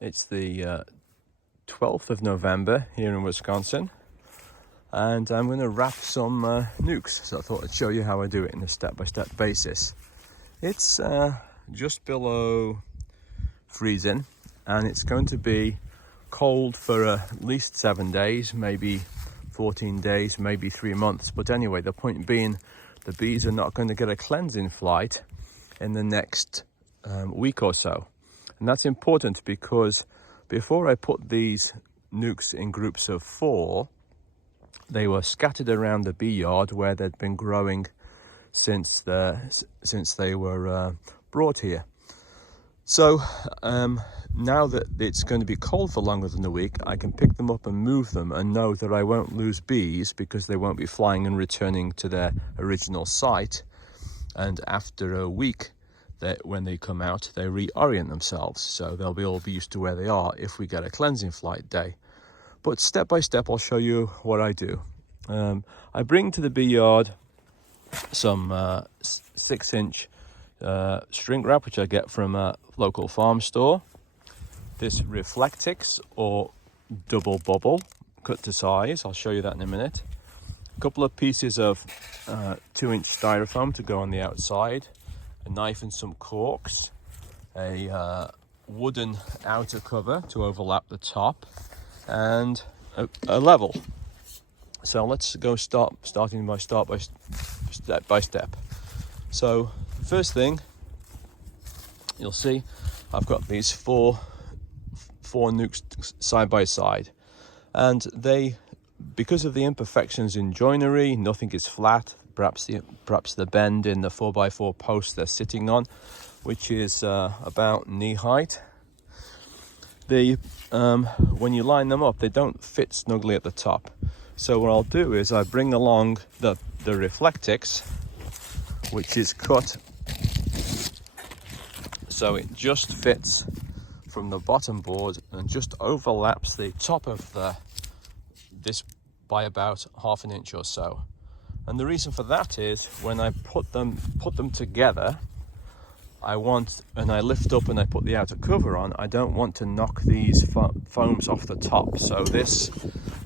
It's the 12th of November here in Wisconsin, and I'm going to wrap some Nucs. So I thought I'd show you how I do it in a step-by-step basis. It's just below freezing, and it's going to be cold for at least 7 days, maybe 14 days, maybe 3 months. But anyway, the point being, the bees are not going to get a cleansing flight in the next week or so. And that's important because before I put these Nucs in groups of 4, they were scattered around the bee yard where they'd been growing since they were brought here. So now that it's going to be cold for longer than a week, I can pick them up and move them and know that I won't lose bees because they won't be flying and returning to their original site. And after a week, when they come out, they reorient themselves, so they'll all be used to where they are if we get a cleansing flight day. But step by step, I'll show you what I do. I bring to the bee yard some 6-inch string wrap, which I get from a local farm store. This Reflectix or double bubble, cut to size. I'll show you that in a minute. A couple of pieces of 2-inch styrofoam to go on the outside. A knife and some corks, a wooden outer cover to overlap the top, and a level. So let's go starting by step by step. So first thing, you'll see I've got these four Nucs side by side, and they, because of the imperfections in joinery, nothing is flat. Perhaps the bend in the 4x4 post they're sitting on, which is about knee height. When you line them up, they don't fit snugly at the top. So what I'll do is I bring along the Reflectix, which is cut so it just fits from the bottom board and just overlaps the top of this by about 1/2 inch or so. And the reason for that is when I put them together, I lift up and I put the outer cover on, I don't want to knock these foams off the top. So this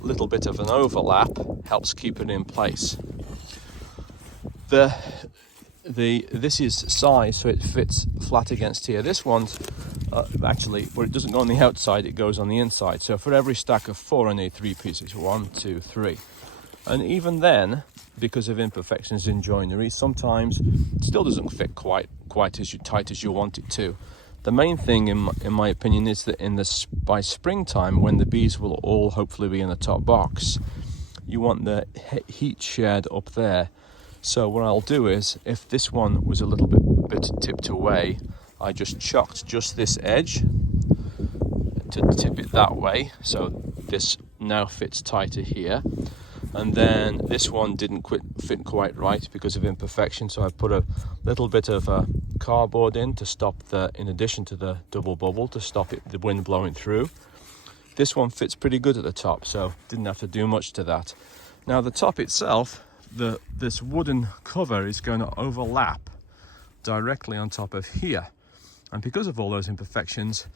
little bit of an overlap helps keep it in place. This is size, so it fits flat against here. This one's actually, where it doesn't go on the outside, it goes on the inside. So for every stack of 4, I need 3 pieces. 1, 2, 3. And even then, because of imperfections in joinery, sometimes it still doesn't fit quite as tight as you want it to. The main thing, in my opinion, is that by springtime, when the bees will all hopefully be in the top box, you want the heat shared up there. So what I'll do is, if this one was a little bit tipped away, I just chocked just this edge to tip it that way, so this now fits tighter here. And then this one didn't fit quite right because of imperfection, so I put a little bit of cardboard in to stop in addition to the double bubble, to stop the wind blowing through. This one fits pretty good at the top, so didn't have to do much to that. Now the top itself, this wooden cover is going to overlap directly on top of here. And because of all those imperfections,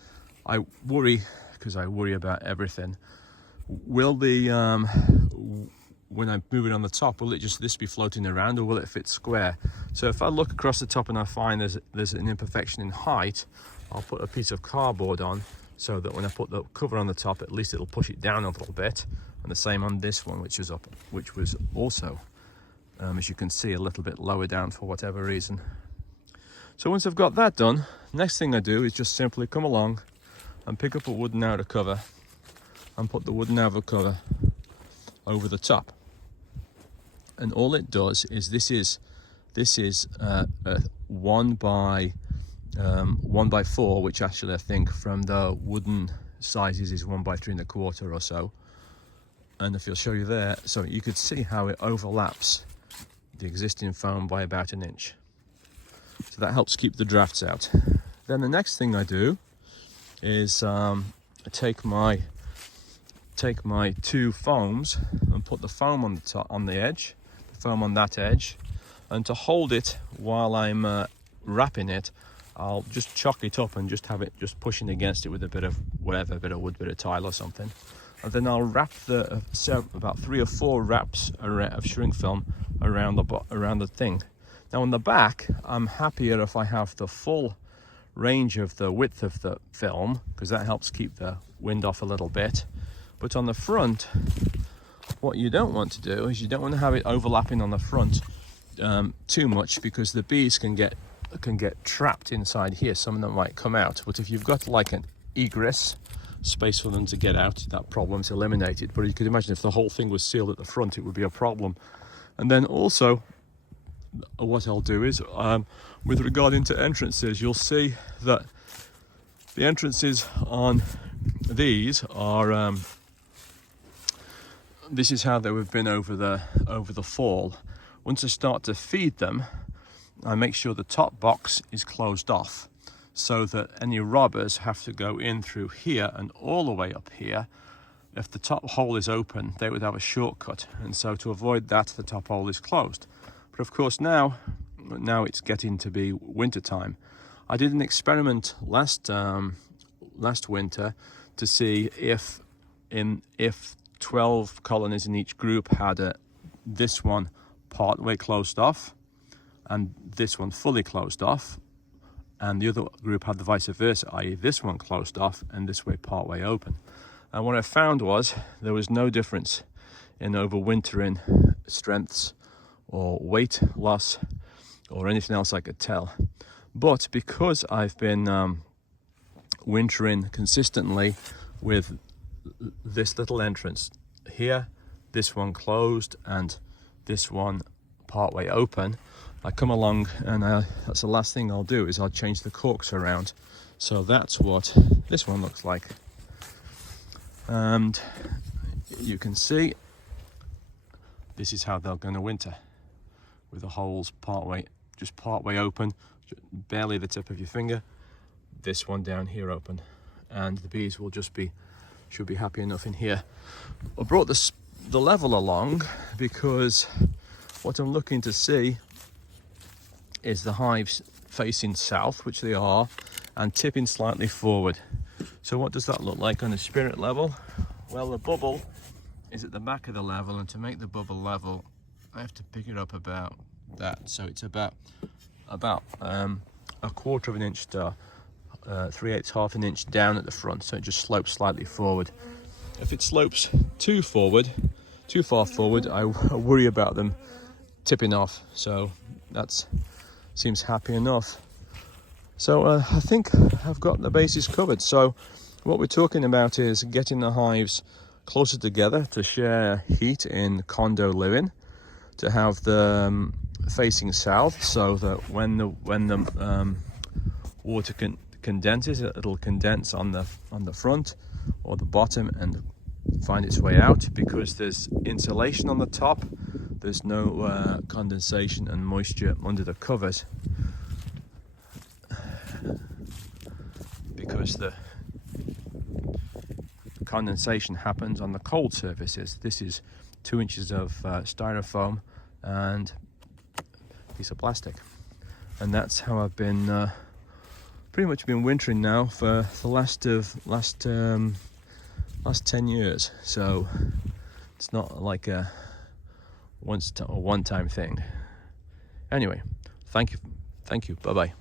I worry, because I worry about everything, when I move it on the top, will this be floating around, or will it fit square? So if I look across the top and I find there's an imperfection in height, I'll put a piece of cardboard on so that when I put the cover on the top, at least it'll push it down a little bit. And the same on this one, which was also, as you can see, a little bit lower down for whatever reason. So once I've got that done, next thing I do is just simply come along and pick up a wooden outer cover and put the wooden outer cover over the top. And all it does is this is 1 by 4, which actually I think from the wooden sizes is 1 by 3 1/4 or so. And if I'll show you there, so you could see how it overlaps the existing foam by about 1 inch. So that helps keep the drafts out. Then the next thing I do is I take my 2 foams and put the foam on the top, on the edge, the foam on that edge, and to hold it while I'm wrapping it, I'll just chock it up and just have it just pushing against it with a bit of whatever, a bit of wood, bit of tile or something. And then I'll wrap about 3 or 4 wraps of shrink film around the thing. Now on the back, I'm happier if I have the full range of the width of the film, because that helps keep the wind off a little bit. But on the front, what you don't want to do is you don't want to have it overlapping on the front too much, because the bees can get trapped inside here. Some of them might come out, but if you've got like an egress space for them to get out, that problem's eliminated. But you could imagine if the whole thing was sealed at the front, it would be a problem. And then also what I'll do is with regarding to entrances, you'll see that the entrances on these are this is how they have been over the fall. Once I start to feed them, I make sure the top box is closed off, so that any robbers have to go in through here and all the way up here. If the top hole is open, they would have a shortcut, and so to avoid that, the top hole is closed. But of course now it's getting to be winter time. I did an experiment last winter to see if 12 colonies in each group had this one part way closed off and this one fully closed off, and the other group had the vice versa, i.e. this one closed off and this way part way open. And what I found was there was no difference in overwintering strengths or weight loss or anything else I could tell. But because I've been wintering consistently with this little entrance here, this one closed and this one partway open, I come along and that's the last thing I'll do is I'll change the corks around. So that's what this one looks like. And you can see this is how they're going to winter, with the holes partway open, barely the tip of your finger, this one down here open, and the bees will should be happy enough in here. I brought the level along because what I'm looking to see is the hives facing south, which they are, and tipping slightly forward. So what does that look like on a spirit level? Well, the bubble is at the back of the level, and to make the bubble level I have to pick it up about that. So it's about a 1/4 of an inch to 3/8, half an inch down at the front, so it just slopes slightly forward. If it slopes too far forward, I worry about them tipping off. So that seems happy enough. So I think I've got the bases covered. So what we're talking about is getting the hives closer together to share heat in condo living, to have them facing south, so that when the water condenses, it'll condense on the front or the bottom and find its way out, because there's insulation on the top. There's no condensation and moisture under the covers, because the condensation happens on the cold surfaces. This is 2 inches of styrofoam and a piece of plastic, and that's how I've been pretty much been wintering now for the last 10 years. So it's not like a one-time thing. Anyway, thank you, bye bye.